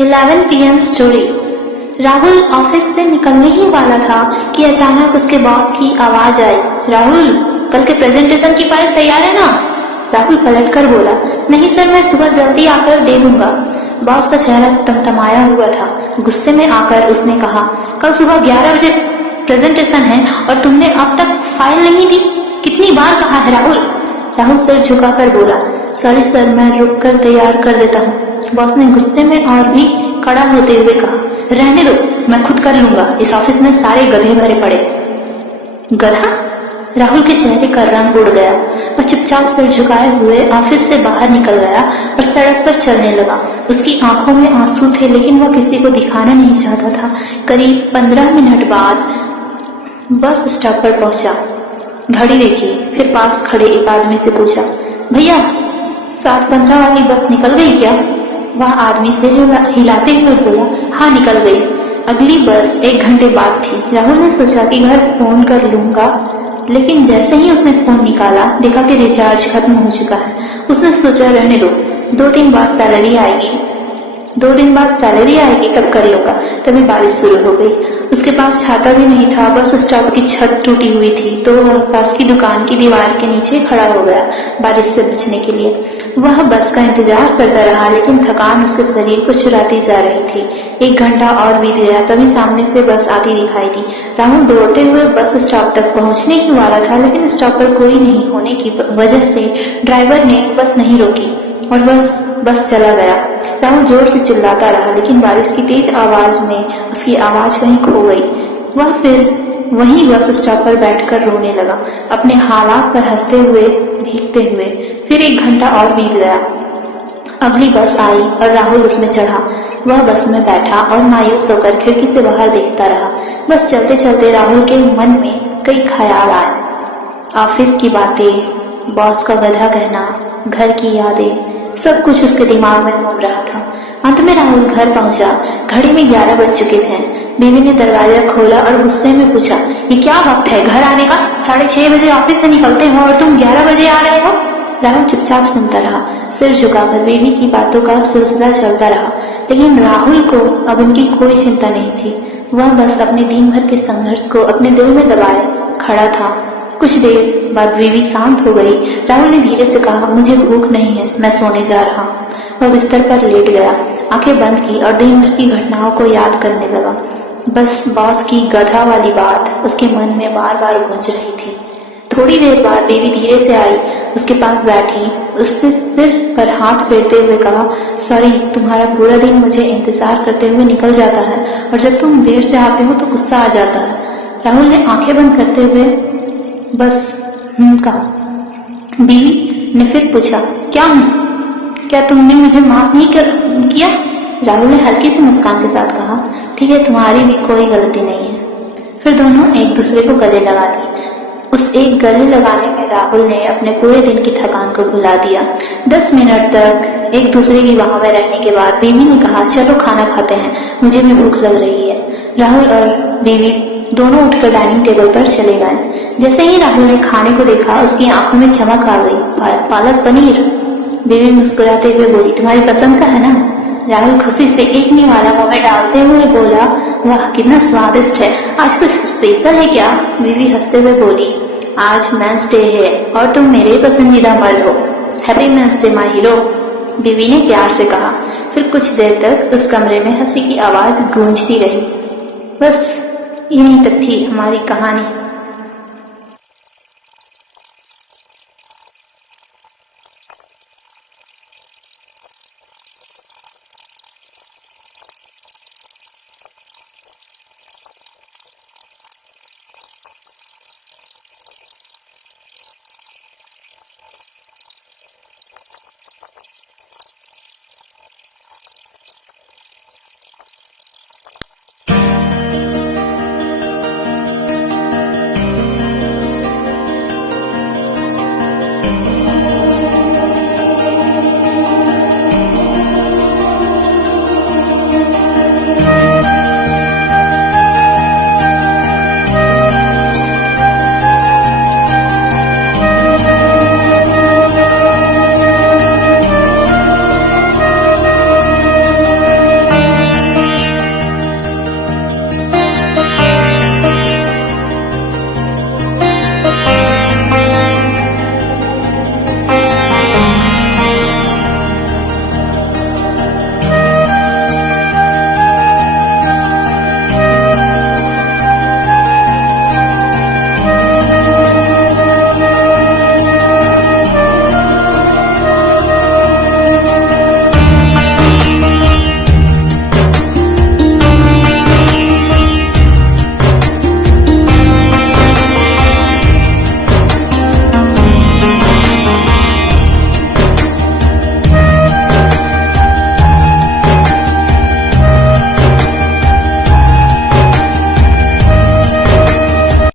11 PM story. Rahul office से निकलने ही वाला था कि अचानक उसके बॉस की आवाज आई। राहुल, कल के प्रेजेंटेशन की फाइल तैयार है ना? राहुल पलटकर बोला, नहीं सर, मैं सुबह जल्दी आकर दे दूंगा। बॉस का चेहरा तमतमाया हुआ था। गुस्से में आकर उसने कहा, कल सुबह 11 बजे प्रेजेंटेशन है और तुमने अब तक फाइल नहीं दी। कितनी बार कहा है राहुल? राहुल सिर झुकाकर बोला, सॉरी सर, मैं रुक कर तैयार कर देता हूँ। बॉस ने गुस्से में और भी कड़ा होते हुए कहा, रहने दो, मैं खुद कर लूंगा। इस ऑफिस में सारे गधे भरे पड़े। गधा? राहुल के चेहरे का रंग उड़ गया। वह चुपचाप सिर झुकाए हुए ऑफिस से बाहर निकल गया और सड़क पर चलने लगा। उसकी आंखों में आंसू थे, लेकिन वह किसी को दिखाना नहीं चाहता था। करीब 15 मिनट बाद बस स्टॉप पर पहुंचा। घड़ी देखी, फिर पास खड़े एक आदमी से पूछा, भैया 7:15 वाली बस निकल गई क्या? वह आदमी से हिलाते हुए बोला, हाँ निकल गई। अगली बस 1 घंटे बाद थी। राहुल ने सोचा कि घर फोन कर लूंगा, लेकिन जैसे ही उसने फोन निकाला देखा कि रिचार्ज खत्म हो चुका है। उसने सोचा रहने दो, 2 दिन बाद सैलरी आएगी, 2 दिन बाद सैलरी आएगी तब कर लूंगा। तभी बारिश शुरू हो गई। उसके पास छाता भी नहीं था। बस स्टॉप की छत टूटी हुई थी, तो वह पास की दुकान की दीवार के नीचे खड़ा हो गया बारिश से बचने के लिए। वह बस का इंतजार करता रहा, लेकिन थकान उसके शरीर को चुराती जा रही थी। 1 घंटा और बीत गया, तभी सामने से बस आती दिखाई दी। राहुल दौड़ते हुए बस स्टॉप तक पहुंचने ही वाला था, लेकिन स्टॉप पर कोई नहीं होने की वजह से ड्राइवर ने बस नहीं रोकी और बस चला गया। राहुल जोर से चिल्लाता रहा, लेकिन बारिश की तेज आवाज में उसकी आवाज कहीं खो गई। वह फिर वहीं बस स्टॉप पर बैठकर रोने लगा, अपने हालात पर हंसते हुए, भीगते हुए। फिर 1 घंटा और बीत गया। अगली बस आई और राहुल उसमें चढ़ा। वह बस में बैठा और मायूस होकर खिड़की से बाहर देखता रहा। बस चलते चलते राहुल के मन में कई ख्याल आए। ऑफिस की बातें, बॉस का गधा कहना, घर की यादें, सब कुछ उसके दिमाग में घूम रहा था। अंत में राहुल घर पहुंचा। घड़ी में 11 बज चुके थे। बीवी ने दरवाजा खोला और गुस्से में पूछा, ये क्या वक्त है घर आने का? 6:30 बजे ऑफिस से निकलते हो और तुम 11 बजे आ रहे हो? राहुल चुपचाप सुनता रहा, सिर झुकाकर। बीवी की बातों का सिलसिला चलता रहा, लेकिन राहुल को अब उनकी कोई चिंता नहीं थी। वह बस अपने दिन भर के संघर्ष को अपने दिल में दबाए खड़ा था। कुछ देर बाद बीवी शांत हो गई। राहुल ने धीरे से कहा, मुझे भूख नहीं है, मैं सोने जा रहा हूँ। वह बिस्तर पर लेट गया, आंखें बंद की और दिन भर की घटनाओं को याद करने लगा। बस बॉस की गधा वाली बात उसके मन में बार बार गूंज रही थी। थोड़ी देर बाद बीवी धीरे से आई, उसके पास बैठी, उससे सिर पर हाथ फेरते हुए कहा, सॉरी, तुम्हारा पूरा दिन मुझे इंतजार करते हुए निकल जाता है और जब तुम देर से आते हो तो गुस्सा आ जाता है। राहुल ने आंखें बंद करते हुए बस कहा। बीवी ने फिर पूछा, क्या तुमने मुझे माफ नहीं किया? राहुल ने हल्की सी मुस्कान के साथ कहा, ठीक है, तुम्हारी भी कोई गलती नहीं है। फिर दोनों एक दूसरे को गले लगा दिए। उस एक गले लगाने में राहुल ने अपने पूरे दिन की थकान को भुला दिया। 10 मिनट तक एक दूसरे की बाहों में रहने के बाद बीवी ने कहा, चलो खाना खाते हैं, मुझे भी भूख लग रही है। राहुल और बीवी दोनों उठकर डाइनिंग टेबल पर चले गए। जैसे ही राहुल ने खाने को देखा, उसकी आंखों में चमक आ गई। पालक पनीर? बीवी मुस्कुराते हुए बोली, तुम्हारी पसंद का है ना? राहुल खुशी से एक निवाला मुंह में डालते हुए बोला, वाह कितना स्वादिष्ट है, आज कुछ स्पेशल है क्या? बीवी हंसते हुए बोली, आज मेंस डे है और तुम मेरे पसंदीदा मर्द हो। Happy men's day my hero, बीवी ने प्यार से कहा। फिर कुछ देर तक उस कमरे में हंसी की आवाज गूंजती रही। बस यहीं तक थी हमारी कहानी।